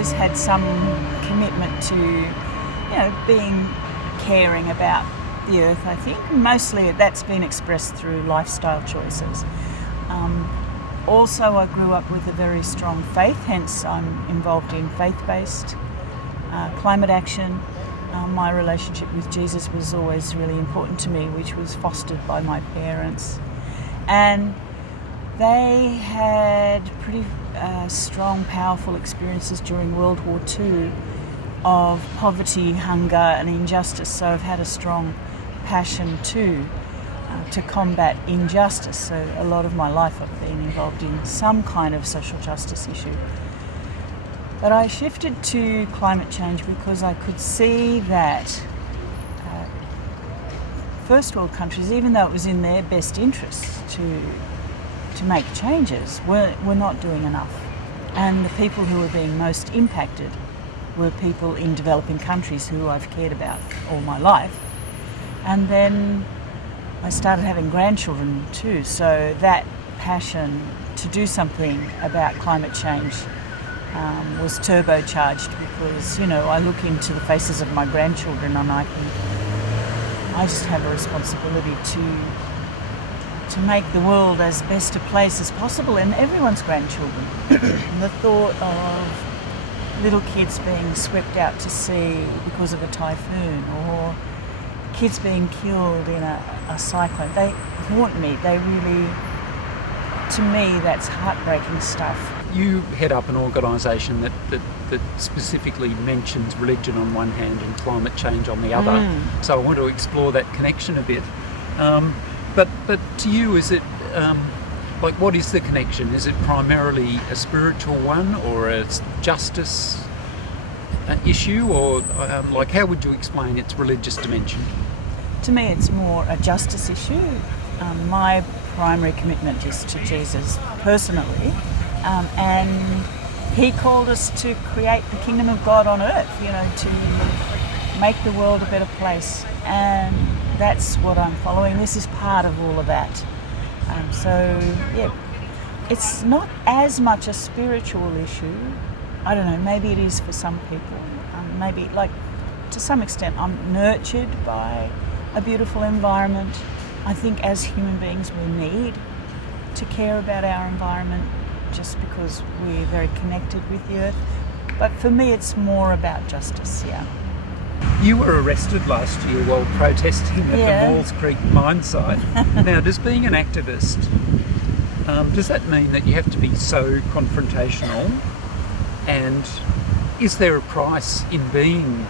always had some commitment to, being caring about the earth, I think. Mostly that's been expressed through lifestyle choices. Also, I grew up with a very strong faith, hence I'm involved in faith-based climate action. My relationship with Jesus was always really important to me, which was fostered by my parents. And they had pretty strong, powerful experiences during World War II of poverty, hunger and injustice, so I've had a strong passion too to combat injustice. So a lot of my life I've been involved in some kind of social justice issue. But I shifted to climate change because I could see that first world countries, even though it was in their best interests to make changes, were not doing enough. And the people who were being most impacted were people in developing countries who I've cared about all my life. And then I started having grandchildren too, so that passion to do something about climate change was turbocharged because, I look into the faces of my grandchildren and I just have a responsibility to make the world as best a place as possible, and everyone's grandchildren. The thought of little kids being swept out to sea because of a typhoon, or kids being killed in a cyclone, they haunt me. They really, to me, that's heartbreaking stuff. You head up an organisation that specifically mentions religion on one hand and climate change on the other. So I want to explore that connection a bit. But to you, is it what is the connection? Is it primarily a spiritual one or a justice issue, or how would you explain its religious dimension? To me, it's more a justice issue. My primary commitment is to Jesus personally, and he called us to create the kingdom of God on earth, to make the world a better place, and that's what I'm following. This is part of all of that. It's not as much a spiritual issue. I don't know, maybe it is for some people. Maybe, to some extent, I'm nurtured by a beautiful environment. I think as human beings we need to care about our environment just because we're very connected with the earth. But for me it's more about justice, yeah. You were arrested last year while protesting at the Maules Creek mine site. Now, does being an activist, does that mean that you have to be so confrontational? And is there a price in being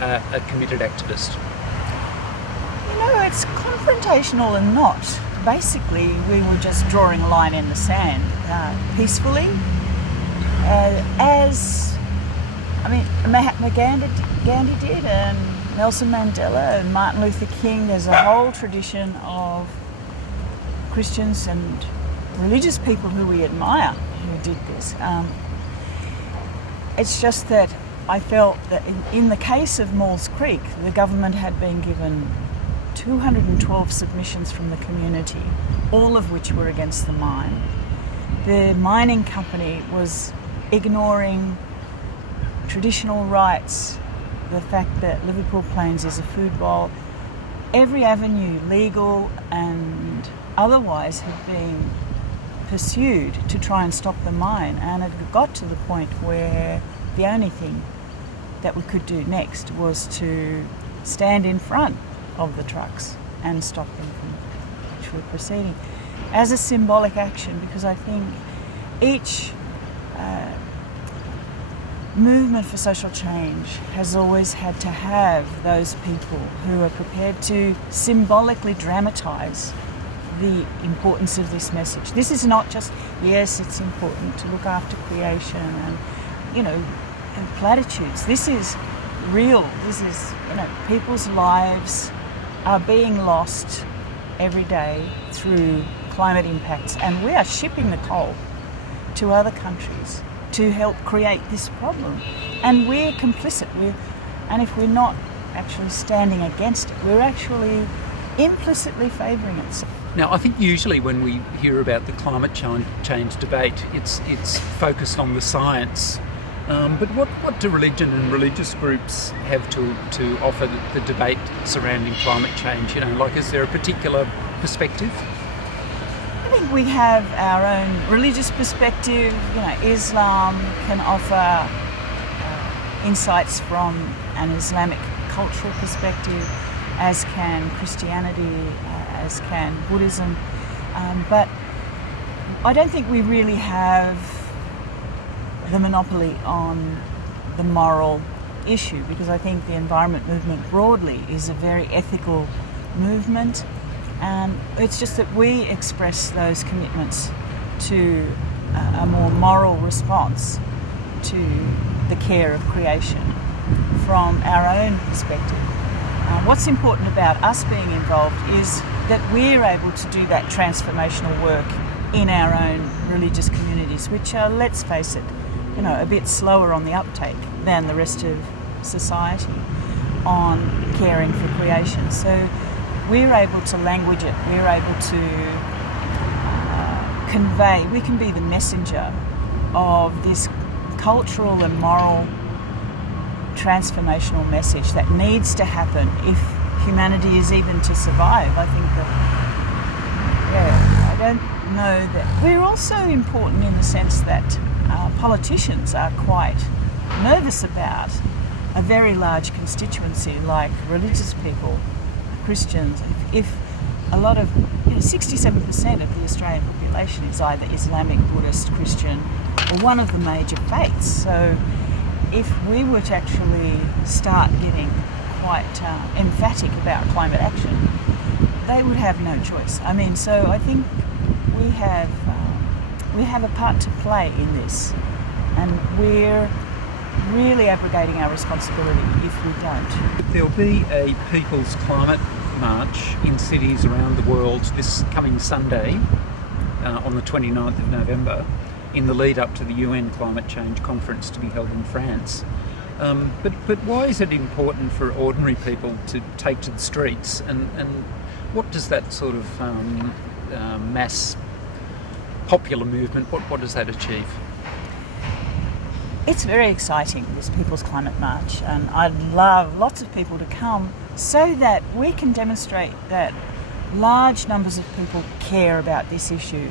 a committed activist? It's confrontational and not. Basically, we were just drawing a line in the sand peacefully. Mahatma Gandhi did, and Nelson Mandela and Martin Luther King. There's a whole tradition of Christians and religious people who we admire who did this. It's just that I felt that in the case of Maules Creek, the government had been given 212 submissions from the community, all of which were against the mine. The mining company was ignoring traditional rights, the fact that Liverpool Plains is a food bowl. Every avenue, legal and otherwise, had been pursued to try and stop the mine, and it got to the point where the only thing that we could do next was to stand in front of the trucks and stop them from which were proceeding as a symbolic action, because I think each movement for social change has always had to have those people who are prepared to symbolically dramatise the importance of this message. This is not just, yes, it's important to look after creation and, and platitudes. This is real. This is, people's lives are being lost every day through climate impacts, and we are shipping the coal to other countries to help create this problem. And we're complicit. And if we're not actually standing against it, we're actually implicitly favouring it. Now, I think usually when we hear about the climate change debate, it's focused on the science But what do religion and religious groups have to offer the debate surrounding climate change? Like, is there a particular perspective? I think we have our own religious perspective. Islam can offer insights from an Islamic cultural perspective, as can Christianity, as can Buddhism. But I don't think we really have the monopoly on the moral issue, because I think the environment movement broadly is a very ethical movement. It's just that we express those commitments to a more moral response to the care of creation from our own perspective. What's important about us being involved is that we're able to do that transformational work in our own religious communities, which are, let's face it, a bit slower on the uptake than the rest of society on caring for creation. So we're able to language it, we're able to convey, we can be the messenger of this cultural and moral transformational message that needs to happen if humanity is even to survive. I think that, I don't know that we're also important in the sense that politicians are quite nervous about a very large constituency like religious people, Christians. If a lot of 67% of the Australian population is either Islamic, Buddhist, Christian, or one of the major faiths. So if we were to actually start getting quite emphatic about climate action, they would have no choice. So I think we have a part to play in this, and we're really abrogating our responsibility if we don't. There'll be a People's Climate March in cities around the world this coming Sunday, on the 29th of November, in the lead up to the UN Climate Change Conference to be held in France. But why is it important for ordinary people to take to the streets, and what does that sort of mass popular movement, what does that achieve? It's very exciting, this People's Climate March, and I'd love lots of people to come so that we can demonstrate that large numbers of people care about this issue.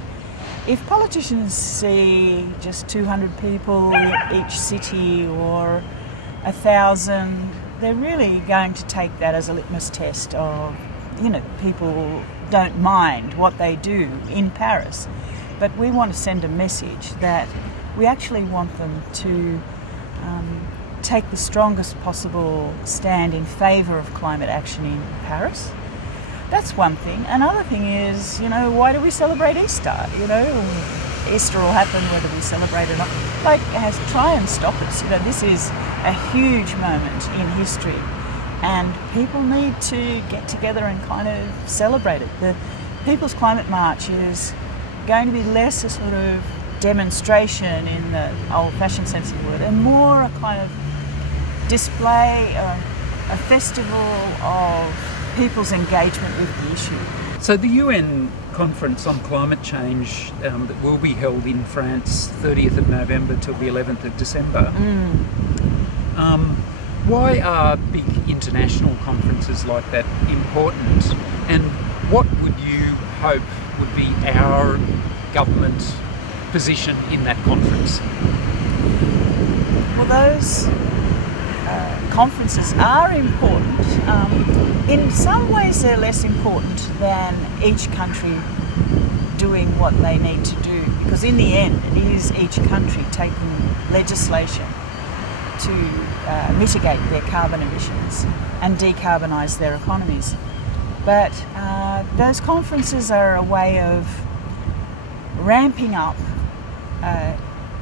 If politicians see just 200 people each city or 1,000, they're really going to take that as a litmus test of, people don't mind what they do in Paris. But we want to send a message that we actually want them to take the strongest possible stand in favour of climate action in Paris. That's one thing. Another thing is, why do we celebrate Easter? Easter will happen whether we celebrate it or not. Try and stop us. This is a huge moment in history, and people need to get together and kind of celebrate it. The People's Climate March is going to be less a sort of demonstration in the old-fashioned sense of the word, and more a kind of display, a festival of people's engagement with the issue. So the UN conference on climate change that will be held in France 30th of November till the 11th of December. Why are big international conferences like that important, and what would you hope would be our government position in that conference? Well, those conferences are important. In some ways they're less important than each country doing what they need to do, because in the end it is each country taking legislation to mitigate their carbon emissions and decarbonise their economies. But those conferences are a way of ramping up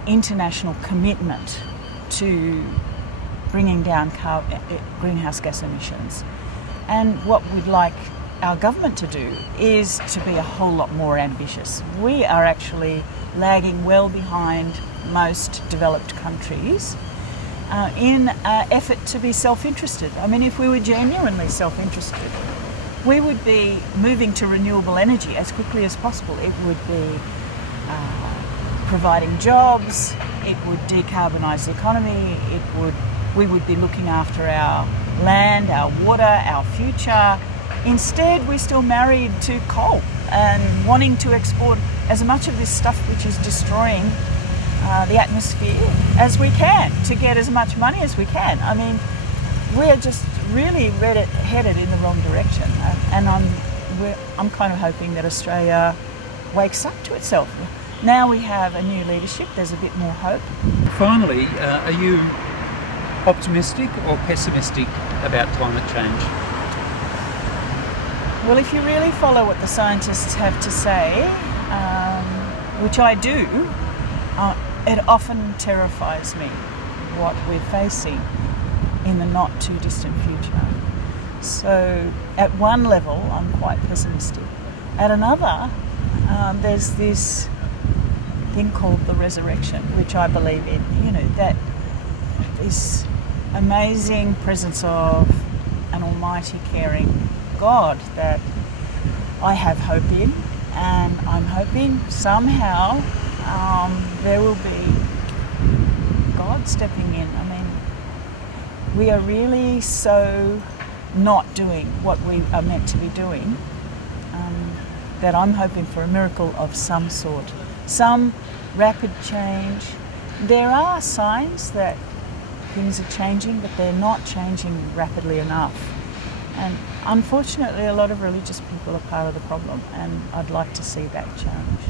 international commitment to bringing down greenhouse gas emissions. And what we'd like our government to do is to be a whole lot more ambitious. We are actually lagging well behind most developed countries in an effort to be self-interested. If we were genuinely self-interested, we would be moving to renewable energy as quickly as possible. It would be providing jobs, it would decarbonise the economy, we would be looking after our land, our water, our future. Instead, we're still married to coal and wanting to export as much of this stuff which is destroying the atmosphere as we can to get as much money as we can. I mean, we're just really headed in the wrong direction, and I'm kind of hoping that Australia wakes up to itself. Now we have a new leadership, there's a bit more hope. Finally, are you optimistic or pessimistic about climate change? Well, if you really follow what the scientists have to say, which I do, it often terrifies me what we're facing in the not too distant future. So at one level, I'm quite pessimistic. At another, there's this thing called the resurrection, which I believe in, that this amazing presence of an almighty caring God that I have hope in, and I'm hoping somehow there will be God stepping in. I mean, we are really so not doing what we are meant to be doing that I'm hoping for a miracle of some sort, some rapid change. There are signs that things are changing, but they're not changing rapidly enough. And unfortunately, a lot of religious people are part of the problem, and I'd like to see that change.